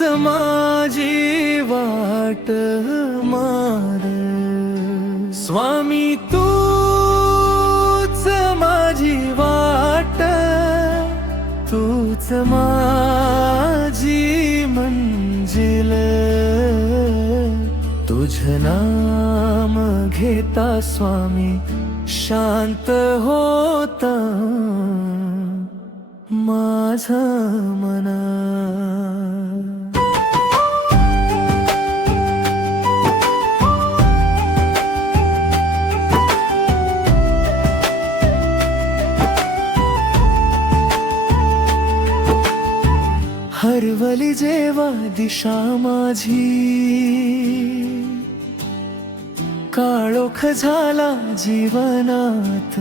माझी वाट मार, स्वामी तूच माझी वाट, तूच माझी मंजिल, तुझ नाम घेता स्वामी शांत होता माझा मना. हरवली जेव्हा दिशा माझी, काळोख झाला जीवनात,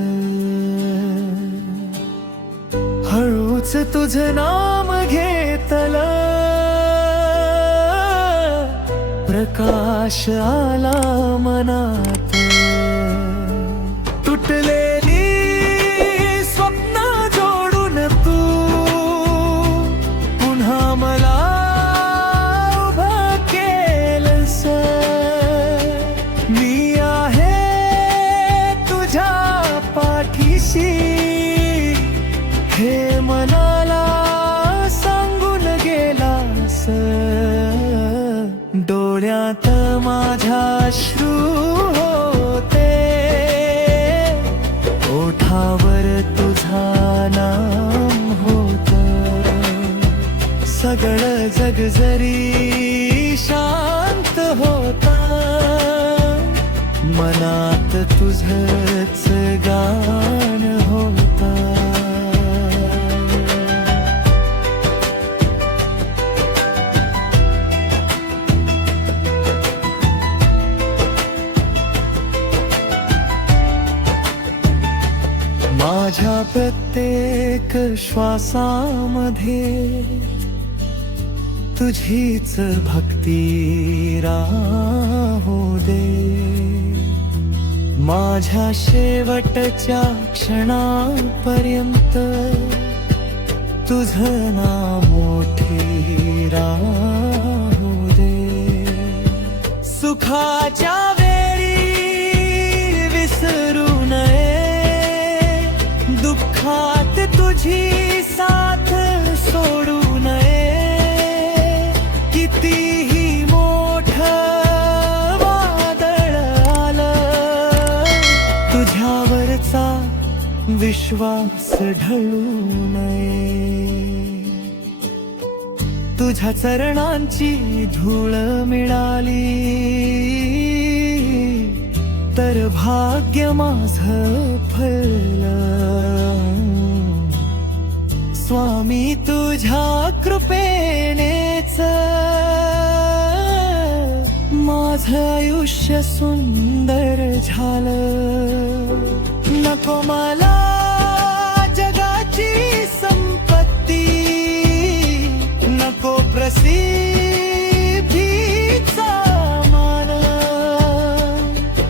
हळूच तुझं नाम घेतलं, प्रकाश आला मनात. तुटलेली स्वप्न जोडून तू पुन्हा मला उभं केलंस. मी आहे तुझ्या पाठीशी हे मनाला सांगून गेलास. डोळ्यात माझ्या अश्रू होते, ओठावर तुझा नाम होत. सगळं जग जरी शांत होता, मनात तुझंच गाण होता. माझ्या प्रत्येक श्वासामध्ये तुझीच भक्ती राहू दे. माझ्या शेवटच्या क्षणापर्यंत तुझं नाव मोठे राहू दे. सुखाच्या वेळी विसरू नये, दुःखात तुझी साथ सोडू नये. कितीही मोठं वादळ आलं, तुझ्यावरचा विश्वास ढळू नये. तुझ्या चरणांची धूळ मिळाली तर भाग्य माझं फळलं. स्वामी तुझ्या कृपेनेच माझं आयुष्य सुंदर झालं. नको मला जगाची संपत्ती, नको प्रसिद्धीचा मान,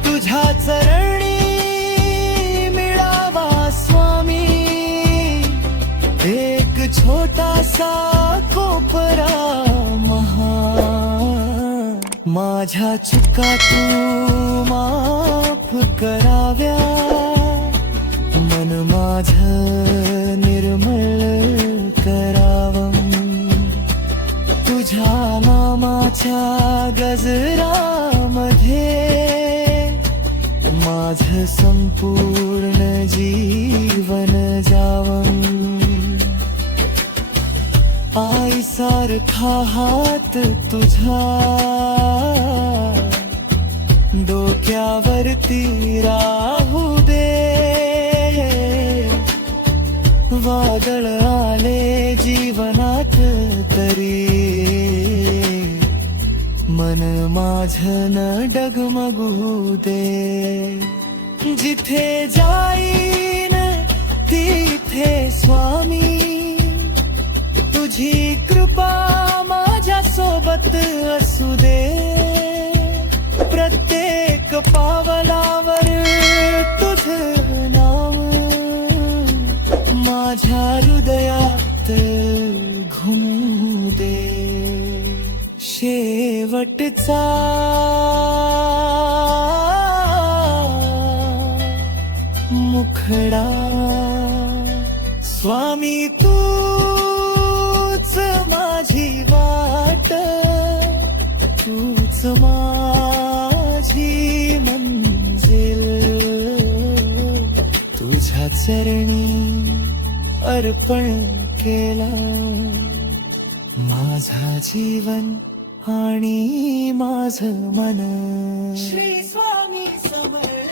तुझ्या चरणी मिळावा स्वामी एक छोटासा कोपरा महान. माझ्या चुका तू माफ कराव्या, मन माझं निर्मळ करावं. तुझ्या नामाच्या गजरामध्ये माझं संपूर्ण जीवन जावं. आई सारखा हात तुझा डोक्यावरती राहू दे. वादळ आले जीवनात तरी मन माझं न डगमगू दे. जिथे जाईन तिथे स्वामी तुझी कृपा माझ्या सोबत असू दे. प्रत्येक पावलावर तुझं नाव माझ्या हृदयात घुमू दे. शेवटचा मुखडा स्वामी तूच माझी वाट, तूच माझी मंजिल, तुझ्या चरणी अर्पण केला माझा जीवन आणि माझ मन. श्री स्वामी समर्थ.